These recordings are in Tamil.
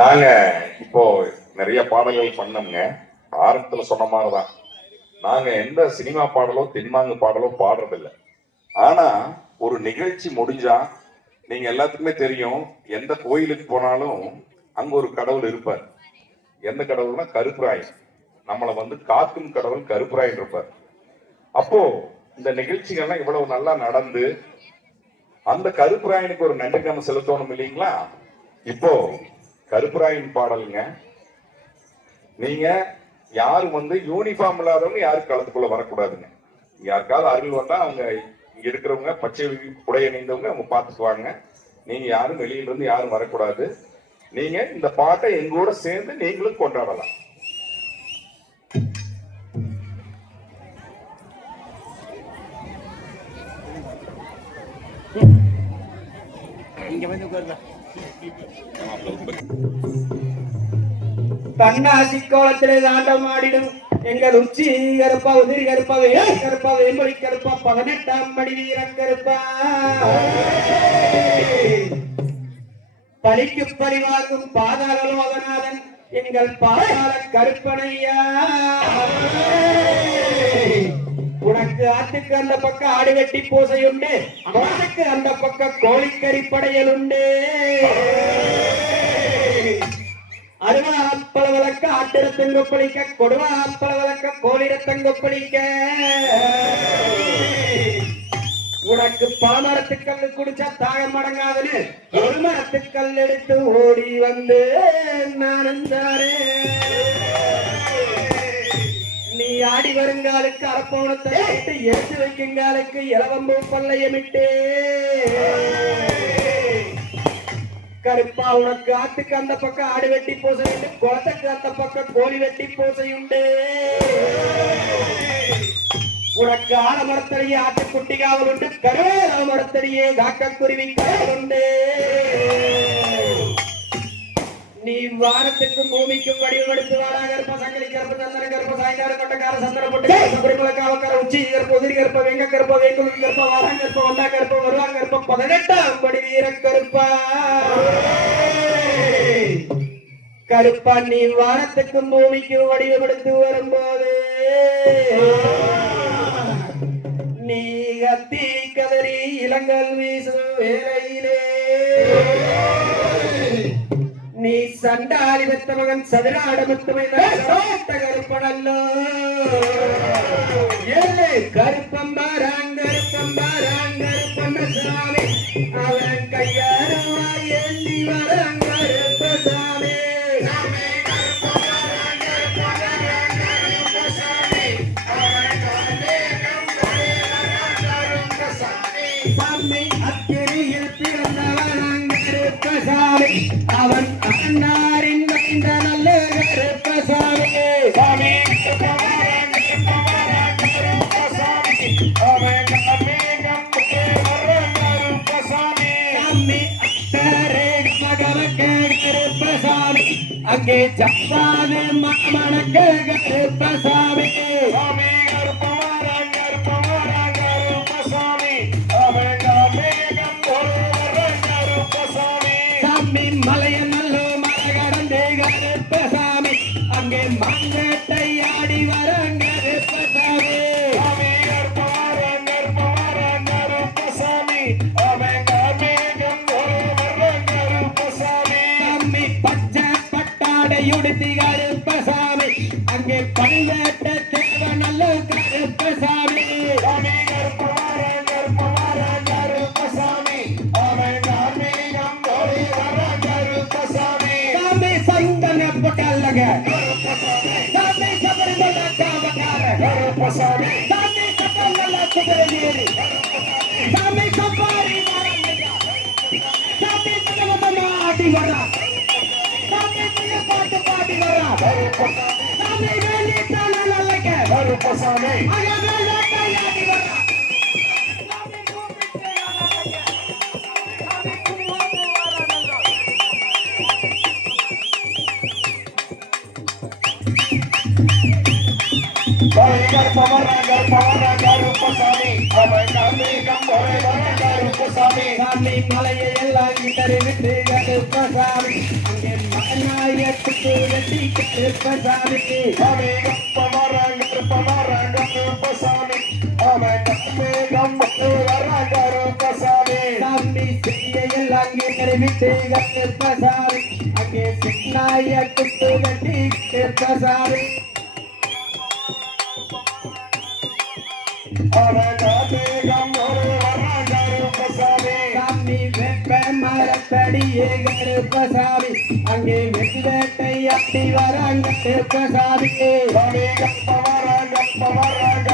நாங்க இப்போ நிறைய பாடல்கள் பண்ணோம்ங்க. ஆரம்பத்துல சொன்ன மாதிரிதான் நாங்க எந்த சினிமா பாடலோ தென்மாங்கு பாடலோ பாடுறதில்லை. ஆனா ஒரு நிகழ்ச்சி முடிஞ்சா நீங்க எல்லாத்துக்குமே தெரியும், எந்த கோயிலுக்கு போனாலும் அங்க ஒரு கடவுள் இருப்பார். எந்த கடவுள்னா கருப்பராயன். நம்மளை காக்கும் கடவுள் கருப்பராயன் இருப்பார். அப்போ இந்த நிகழ்ச்சிகள்லாம் இவ்வளவு நல்லா நடந்து அந்த கருப்பராயனுக்கு ஒரு நன்றி நம்ம செலுத்தணும் இல்லைங்களா? இப்போ கருப்பராயன் பாடலுங்க. நீங்க யாரும் யூனிஃபார்ம் இல்லாதவங்க யாரும் களத்துக்குள்ள வரக்கூடாதுங்க. யாருக்காவது அருள் வந்தா அவங்க இங்க இருக்கிறவங்க பச்சை உடை அணிந்தவங்க அவங்க பார்த்துக்குவாங்க. நீங்க யாரும் வெளியில இருந்து யாரும் வரக்கூடாது. நீங்க இந்த பாட்டை எங்கூட சேர்ந்து நீங்களும் கொண்டாடலாம். தன்னாசி கோலத்திலே தாண்டம் ஆடிடும் எங்கள் உச்சி கருப்பா, உதிரி கருப்பா, வேலை கருப்பா, வேம்பொழி கருப்பா, 18ஆம் படி வீர கருப்பா, பலிக்கு பரிவாகும் பாதாள லோகநாதன் எங்கள் பாதாள கருப்பனையா. உனக்கு ஆட்டுக்கு அந்த பக்கம் ஆடு வெட்டி பூசை உண்டு, அவனுக்கு அந்த பக்கம் கோழிக்கறி படையல் உண்டு. அருவா அப்பள வழக்க ஆட்டிடத்தங்கொப்பளிக்க, கொடுவா அப்பள வழக்க கோழிடத்தங்கொப்பளிக்க. உனக்கு பாமரத்துக்கல்லு குடிச்சா தாகம் அடங்காதுன்னு ஒரு மரத்துக்கல் எடுத்து ஓடி வந்து நானந்தாரே. நீ ஆடி வருங்காலுக்கு அரப்போனத்தை விட்டு எடுத்து வைக்குங்காலுக்கு இளவம்பு பல்லையமிட்டே. கருப்பா உனக்கு ஆத்துக்கு அந்த பக்கம் ஆடு வெட்டி பூசை உண்டு, குளத்துக்கு அந்த பக்கம் கோழி வெட்டி பூசை உண்டு. உனக்கு ஆலமரத்தடியே ஆட்டுக்குட்டி காவல் உண்டு, கருவேல மரத்தடியே காக்க குருவி காவல் உண்டு. நீ வானத்துக்கும் பூமிக்கும் வடிவெடுத்து வாடா கருப்ப, சங்கலி கருப்ப, சந்தன கருப்ப, சாய்ந்தாடு கொட்டக்கார, சந்தன பொட்டு சுபரிமல காவக்கார, உச்சி கருப்ப, உதிரி கருப்ப, வெங்க கருப்ப, வேங்குழி கருப்ப, வாரம் கருப்ப, வந்தா கருப்ப, வருவா கருப்ப, 18ஆம் படி வீர கருப்பா. கருப்பா நீ வானத்துக்கும் பூமிக்கும் வடிவெடுத்து வரும்போது நீ கத்தி கதறி இளங்கல் வீசும் வேலையிலே நீ சண்டாளி பெத்த மகன் சதுராட முத்துமை கருப்பனல்லோ. ஏழு கருப்பம்பாராங்க கருப்பம்பாராங்க கருப்பண்ணசாமி, அவன் கையாரமா ஏந்தி வராங்க கருப்பசாமி. அக்கிரியில் பிறந்தவன் கருப்பசாமி, அவன் அண்ணாரின் வந்த நல்ல கருப்பசாமி. சாமி கருப்பசாமி, அங்கே சப்பாது மாமணக்க கருப்பசாமி. மலைய நல்ல மலை கடந்தே கருப்பசாமி, அங்கே மங்கட்டை ஆடி வரங்க கருப்பசாமி. சாமி பச்சை பட்டாடையுடுத்தி கருப்பசாமி, அங்கே பல்லட்ட தேவ நல்ல கருப்பசாமி. சாமி சபரிமல காவக்கார கருப்பசாமி, சாமி சபரிமல குதிரையேறி, சாமி சவாரி சாமி ஆடி வரா, சாமி பாட்டு பாடி வரா, சாமி வேலி நல்லக்க கருப்பசாமி, ஆடி வரா. கருப்பசாமி, அவன் காமி கம்பரை வர கருப்ப கருப்பசாமி சாமி மலையை எல்லாம் கிட்டறி விட்டு கருப்பசாமி அங்கே மகனாயத்துக்கு வெட்டி கருப்பசாமி சாமி கருப்பமரம் கருப்பசாமி அவன் கம்பு வர கருப்பசாமி சாமி செய்ய எல்லாம் கிட்டறி விட்டு கருப்பசாமி அங்கே சின்னாயத்துக்கு வெட்டி கருப்பசாமி அவன் கம்பு வர கருப்பசாமி சாமி வெப்ப மரத்தடியே கருப்பசாமி அங்கே வெற்றி வேட்டை அப்படி வராங்க கருப்பசாமி சாமி கருப்பமரம்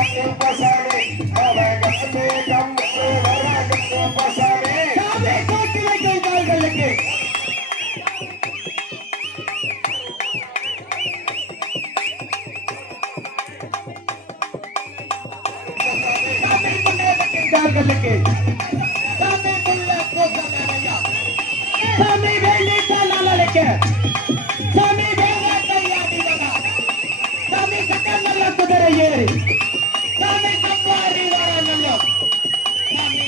கருப்பசாமி அவன் கம்பு வர கருப்பசாமி சாமி தூக்கி வைக்கும் கால்களுக்கு கால்களுக்கு சாமி புள்ள போக்கலையா சாமி வேண்டி காலாலக்க சாமி வேங்காட்டையாடிவனா சாமி கட்டநல்ல குதிரை ஏறி சாமி கம்பாரி வராங்கல்ல சாமி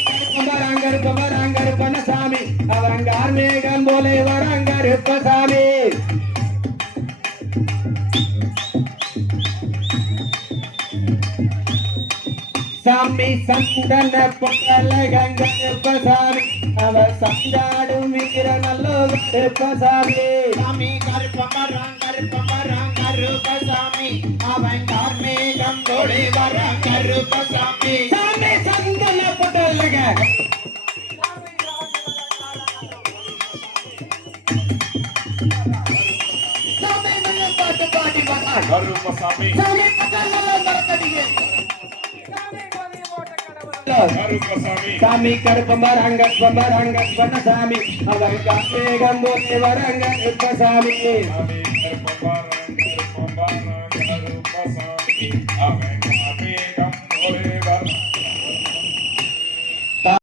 கருப்பமராங்கருப்பன சாமி அவங்க ஆர்மேகம் போலே வராங்கருப்ப சாமி சாமி சந்தன பொட்டலகங்கருப்பசாமி அவ சந்தாடும் வீர நல்லோ கருப்பசாமி சாமி கருப்பமரம் கருப்பசாமி அவன் கார்மேகம் தோழி வர கருப்பசாமி சாமி சந்தன பொட்டலக சாமி நல்ல பாட்டு பாடி வர கருப்பசாமி சாமி நல்ல மரத்தடியே கருப்பசாமி சாமி கருப்பமராங்கருப்பன சாமி அவங்க கார்மேகம் போலே வராங்கருப்பசாமி கருப்பசாமி அவன்